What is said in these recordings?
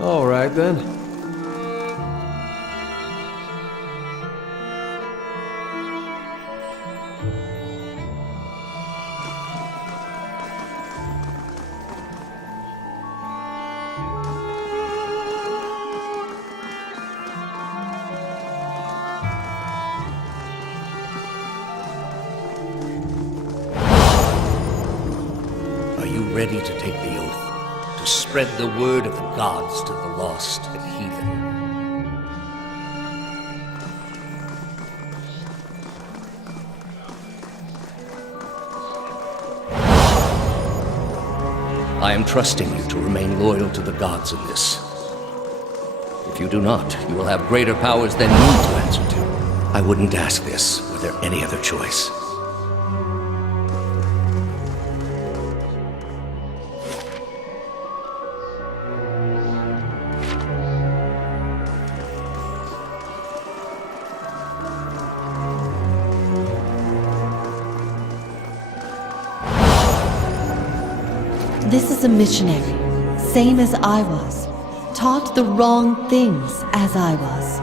All right then. Are you ready to take the oath? To spread the word of the gods to the lost and heathen? I am trusting you to remain loyal to the gods in this. If you do not, you will have greater powers than me to answer to. I wouldn't ask this were there any other choice. This is a missionary, same as I was. Taught the wrong things as I was.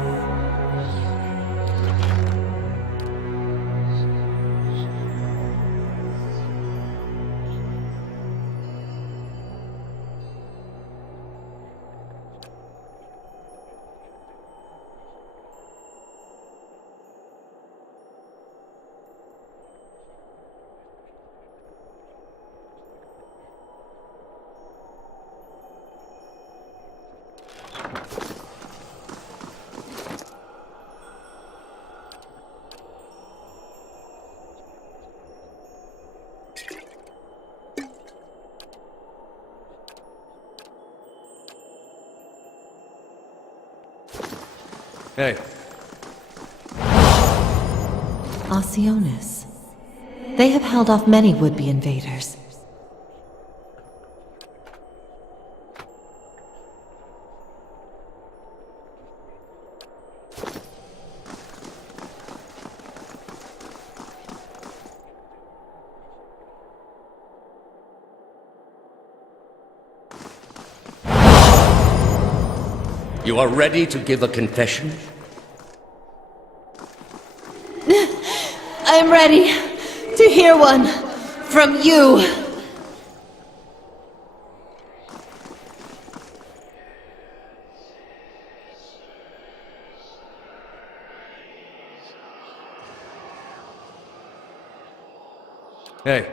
Hey. Oceanus. They have held off many would-be invaders. You are ready to give a confession? I'm ready to hear one from you. Hey.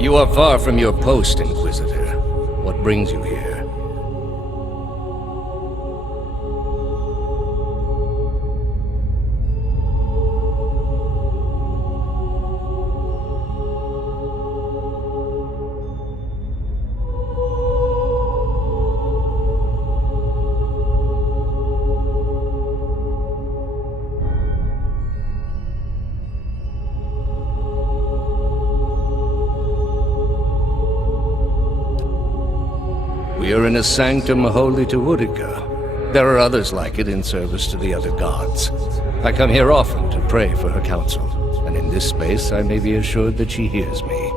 You are far from your post, Inquisitor. What brings you here? We are in a sanctum holy to Utica. There are others like it in service to the other gods. I come here often to pray for her counsel, and in this space I may be assured that she hears me.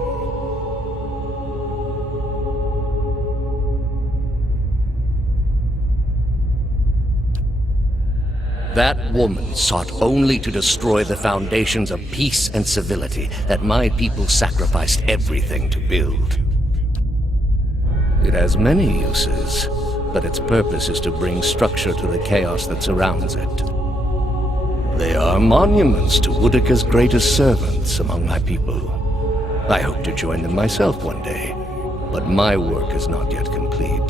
That woman sought only to destroy the foundations of peace and civility that my people sacrificed everything to build. It has many uses, but its purpose is to bring structure to the chaos that surrounds it. They are monuments to Utica's greatest servants among my people. I hope to join them myself one day, but my work is not yet complete.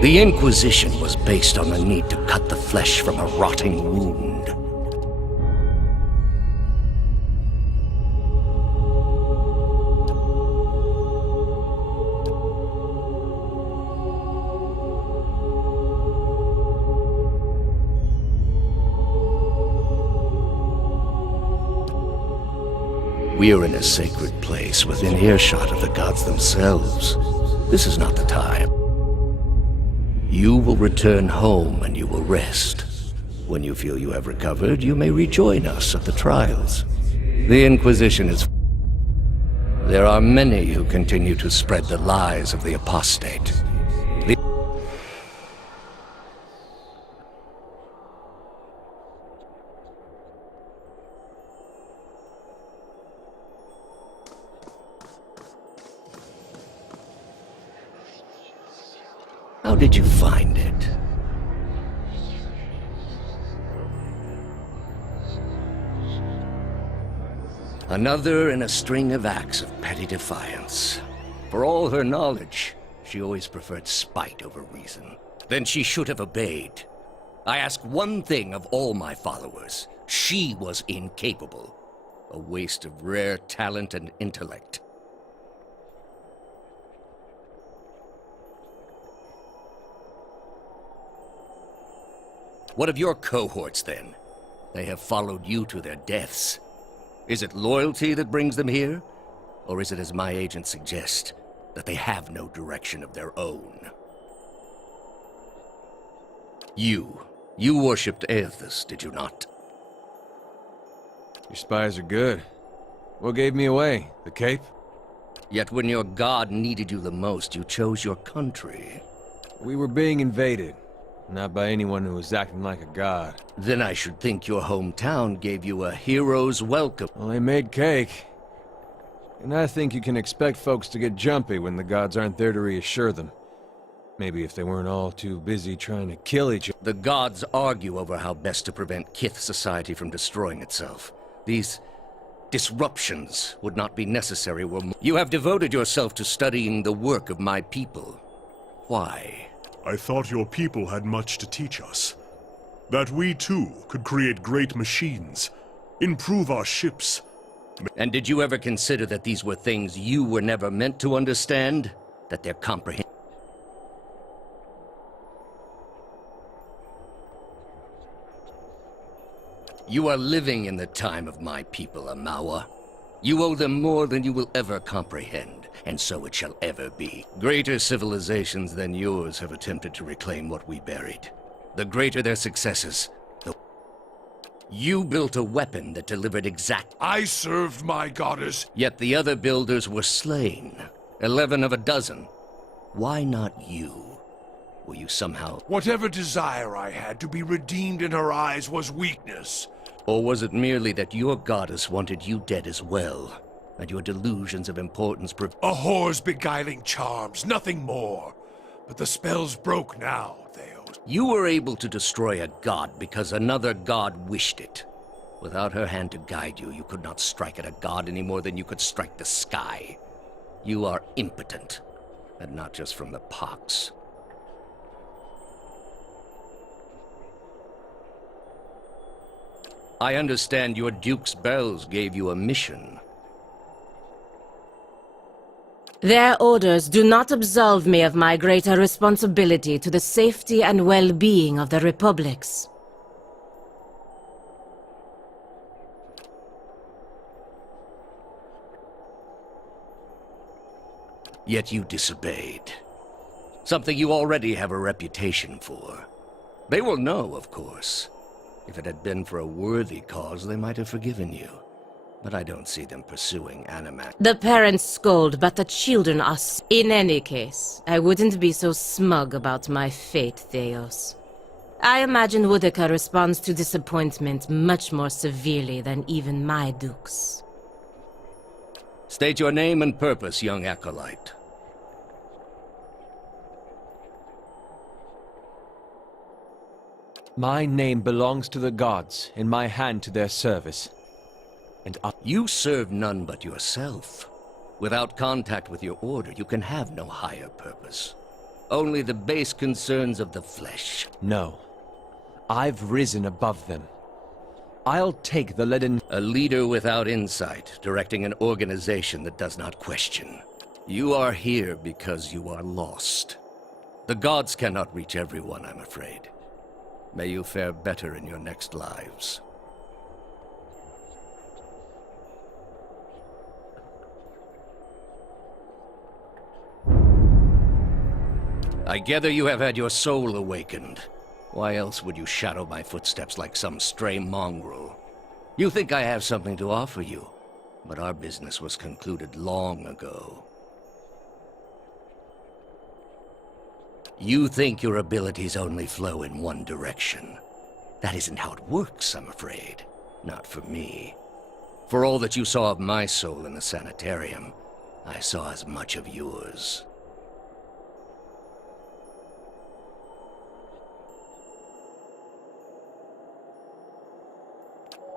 The Inquisition was based on the need to cut the flesh from a rotting wound. We are in a sacred place within earshot of the gods themselves. This is not the time. You will return home and you will rest. When you feel you have recovered, you may rejoin us at the trials. The Inquisition is... There are many who continue to spread the lies of the apostate. How did you find it? Another in a string of acts of petty defiance. For all her knowledge, she always preferred spite over reason. Then she should have obeyed. I ask one thing of all my followers. She was incapable. A waste of rare talent and intellect. What of your cohorts, then? They have followed you to their deaths. Is it loyalty that brings them here? Or is it, as my agents suggest, that they have no direction of their own? You worshipped Aethys, did you not? Your spies are good. What gave me away? The cape? Yet when your god needed you the most, you chose your country. We were being invaded. Not by anyone who was acting like a god. Then I should think your hometown gave you a hero's welcome. Well, they made cake. And I think you can expect folks to get jumpy when the gods aren't there to reassure them. Maybe if they weren't all too busy trying to kill each other. The gods argue over how best to prevent Kith society from destroying itself. These disruptions would not be necessary were you have devoted yourself to studying the work of my people. Why? I thought your people had much to teach us. That we too could create great machines, improve our ships. And did you ever consider that these were things you were never meant to understand? That their comprehension... You are living in the time of my people, Amawa. You owe them more than you will ever comprehend, and so it shall ever be. Greater civilizations than yours have attempted to reclaim what we buried. The greater their successes, You built a weapon that delivered exact... I served my goddess. Yet the other builders were slain. 11 of a dozen. Why not you? Were you somehow... Whatever desire I had to be redeemed in her eyes was weakness. Or was it merely that your goddess wanted you dead as well, and your delusions of importance A whore's beguiling charms, nothing more. But the spell's broke now, Thaos. You were able to destroy a god because another god wished it. Without her hand to guide you, you could not strike at a god any more than you could strike the sky. You are impotent, and not just from the pox. I understand your Duke's bells gave you a mission. Their orders do not absolve me of my greater responsibility to the safety and well-being of the Republics. Yet you disobeyed. Something you already have a reputation for. They will know, of course. If it had been for a worthy cause, they might have forgiven you. But I don't see them pursuing Animat. The parents scold, but the children are... In any case, I wouldn't be so smug about my fate, Thaos. I imagine Woodica responds to disappointment much more severely than even my dukes. State your name and purpose, young acolyte. My name belongs to the gods, in my hand to their service. And You serve none but yourself. Without contact with your order, you can have no higher purpose. Only the base concerns of the flesh. No. I've risen above them. I'll take the leaden... A leader without insight, directing an organization that does not question. You are here because you are lost. The gods cannot reach everyone, I'm afraid. May you fare better in your next lives. I gather you have had your soul awakened. Why else would you shadow my footsteps like some stray mongrel? You think I have something to offer you, but our business was concluded long ago. You think your abilities only flow in one direction. That isn't how it works, I'm afraid. Not for me. For all that you saw of my soul in the sanitarium, I saw as much of yours.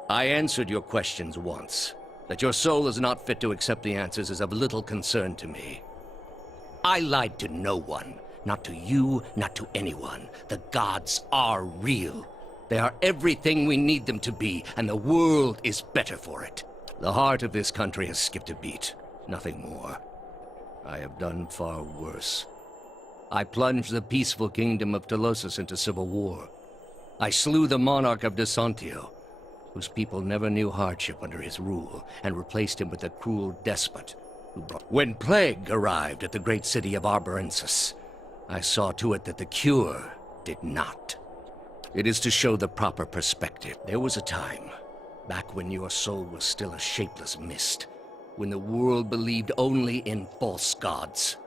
I answered your questions once. That your soul is not fit to accept the answers is of little concern to me. I lied to no one. Not to you, not to anyone. The gods are real. They are everything we need them to be, and the world is better for it. The heart of this country has skipped a beat. Nothing more. I have done far worse. I plunged the peaceful kingdom of Thaos into civil war. I slew the monarch of Desantio, whose people never knew hardship under his rule, and replaced him with a cruel despot who brought... When plague arrived at the great city of Arborensis, I saw to it that the cure did not. It is to show the proper perspective. There was a time, back when your soul was still a shapeless mist, when the world believed only in false gods.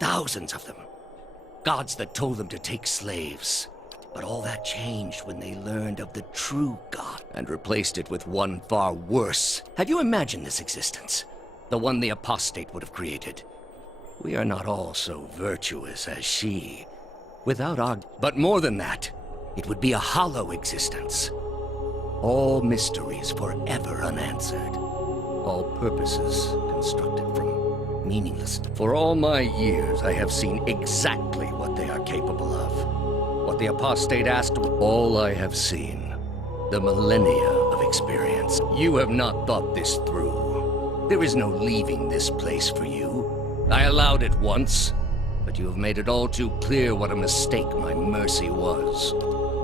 Thousands of them. Gods that told them to take slaves. But all that changed when they learned of the true God and replaced it with one far worse. Have you imagined this existence? The one the apostate would have created. We are not all so virtuous as she. Without our... But more than that, it would be a hollow existence. All mysteries forever unanswered. All purposes constructed from meaningless. For all my years, I have seen exactly what they are capable of. What the apostate asked, all I have seen. The millennia of experience. You have not thought this through. There is no leaving this place for you. I allowed it once, but you have made it all too clear what a mistake my mercy was.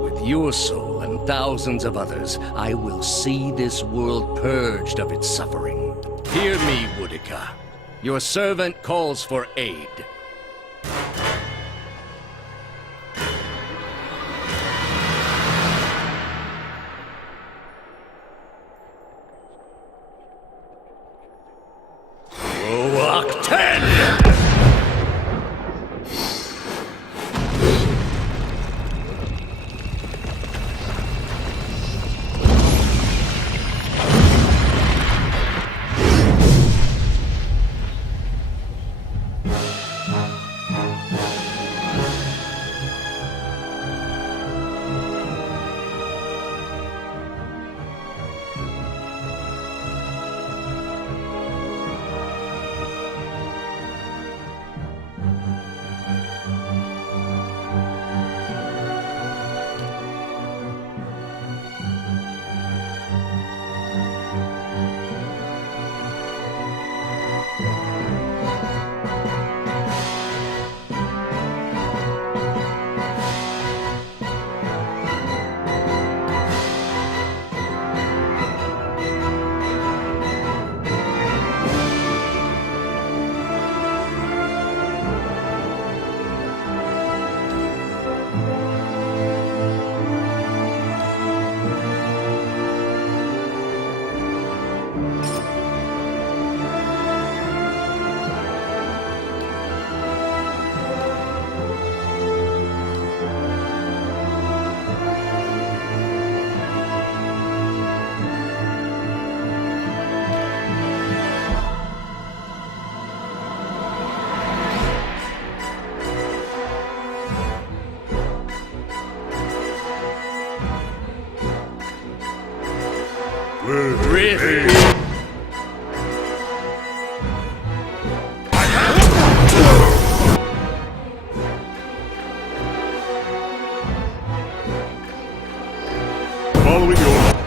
With your soul and thousands of others, I will see this world purged of its suffering. Hear me, Woodica. Your servant calls for aid. Really? Following your...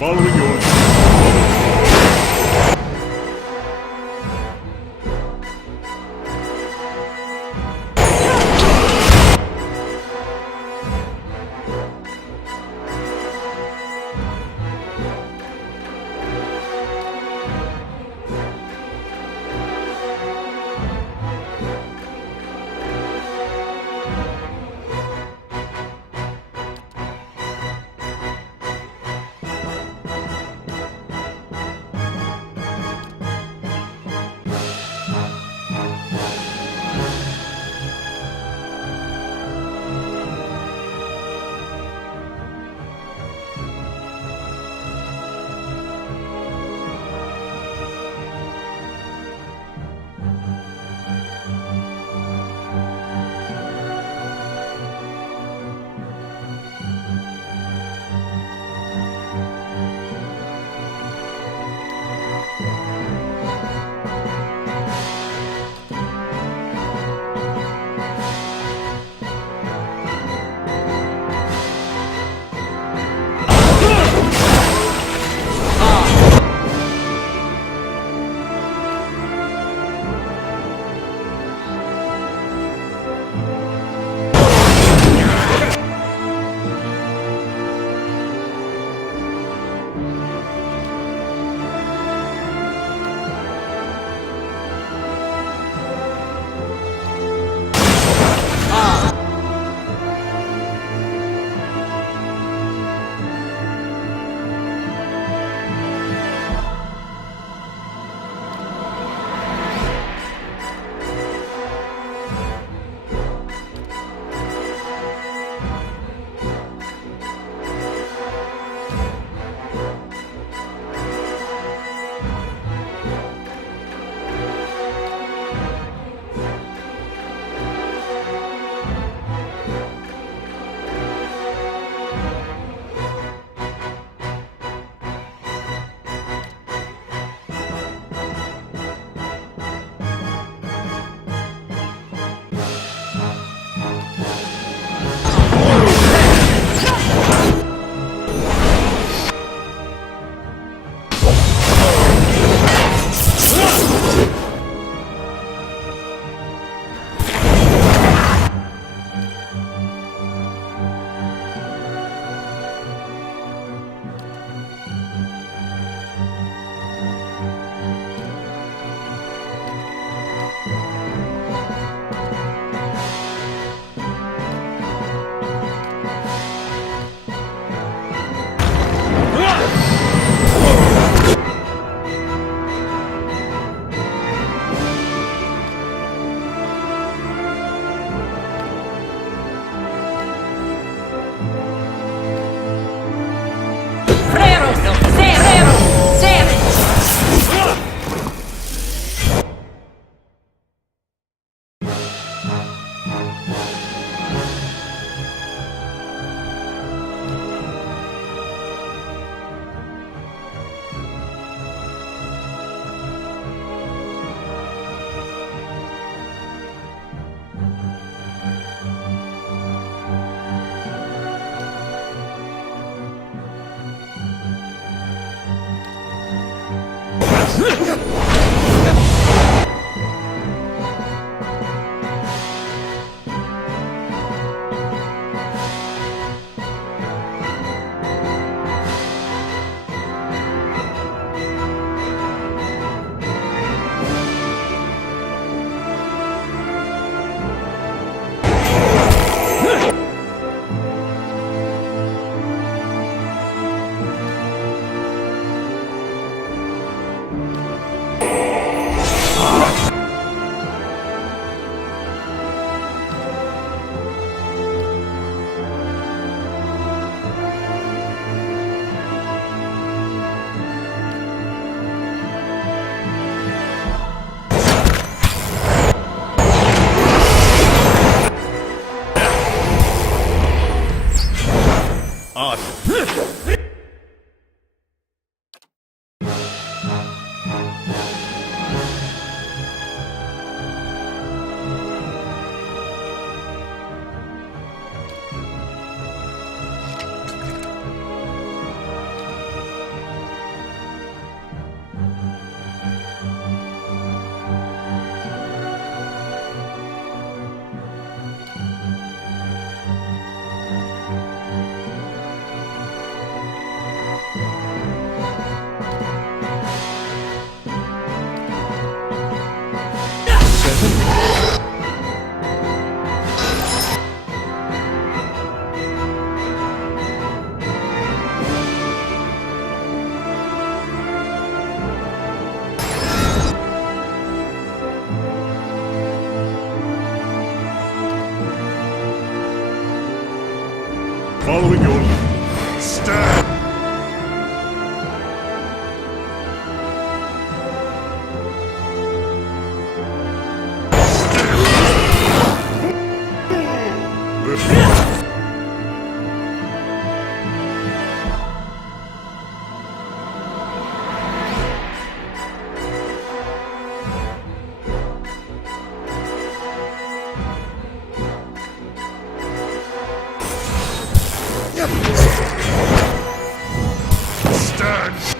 Following your... art. Following your lead. Stand! Stand!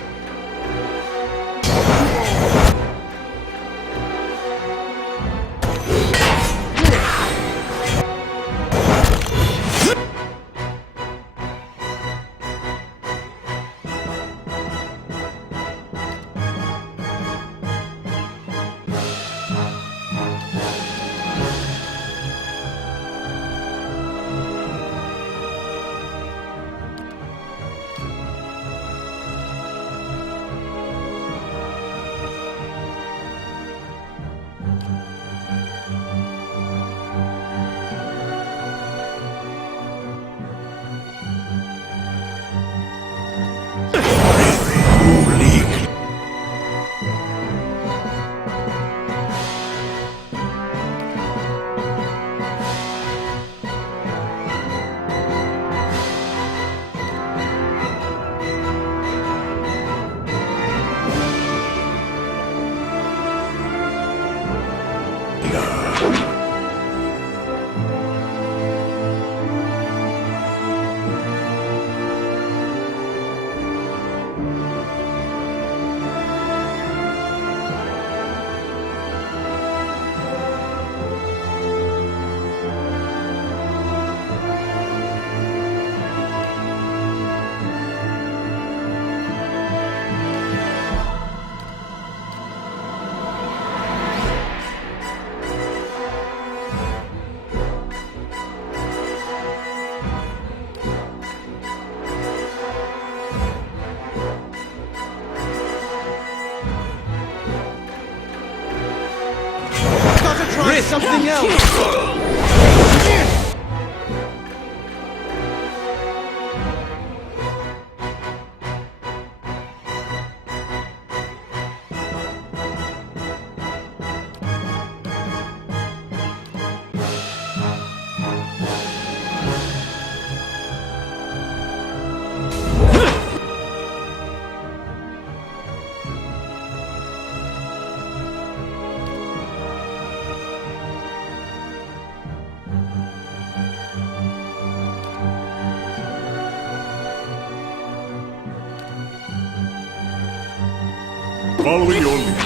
Try something else! Following your lead.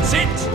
That's it!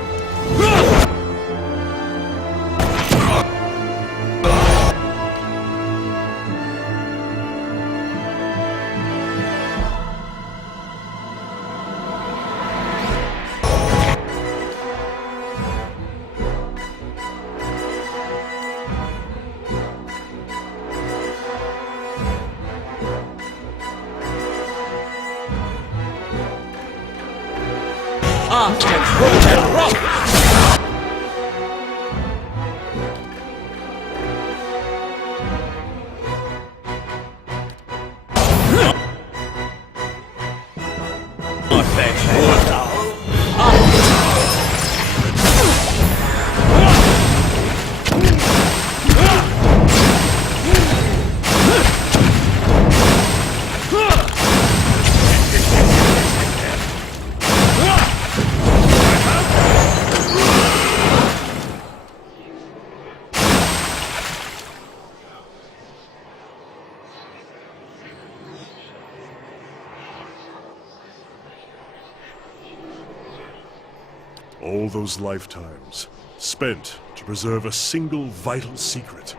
All those lifetimes spent to preserve a single vital secret.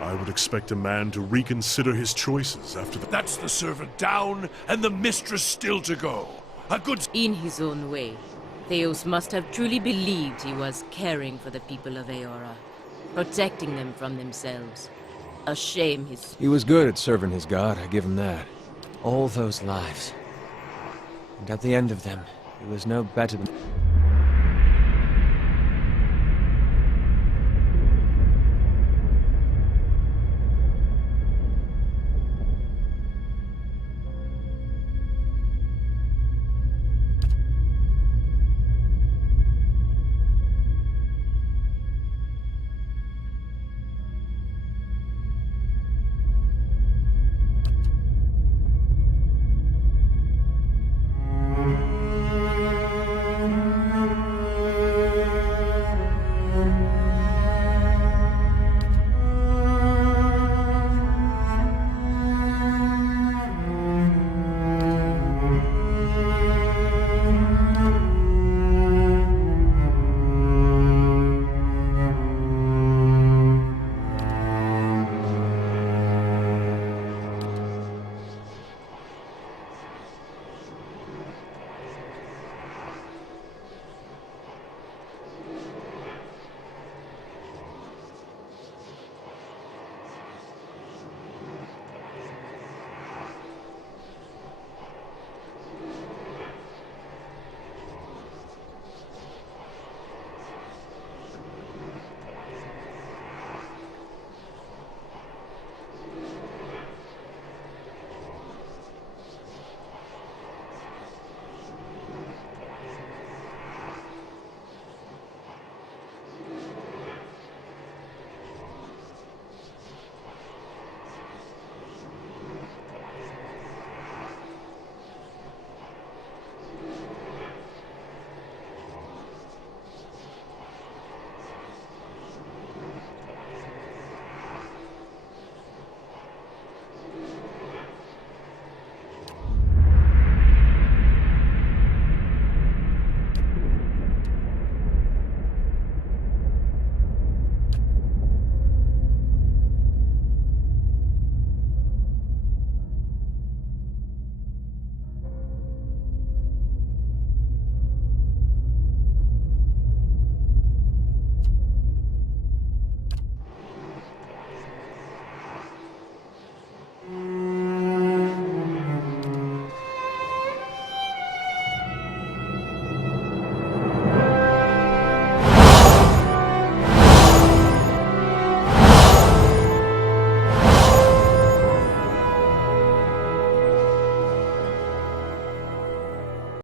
I would expect a man to reconsider his choices after the... That's the servant down, and the mistress still to go. A good... In his own way, Thaos must have truly believed he was caring for the people of Aora, protecting them from themselves. A shame his... He was good at serving his god, I give him that. All those lives. And at the end of them, he was no better than...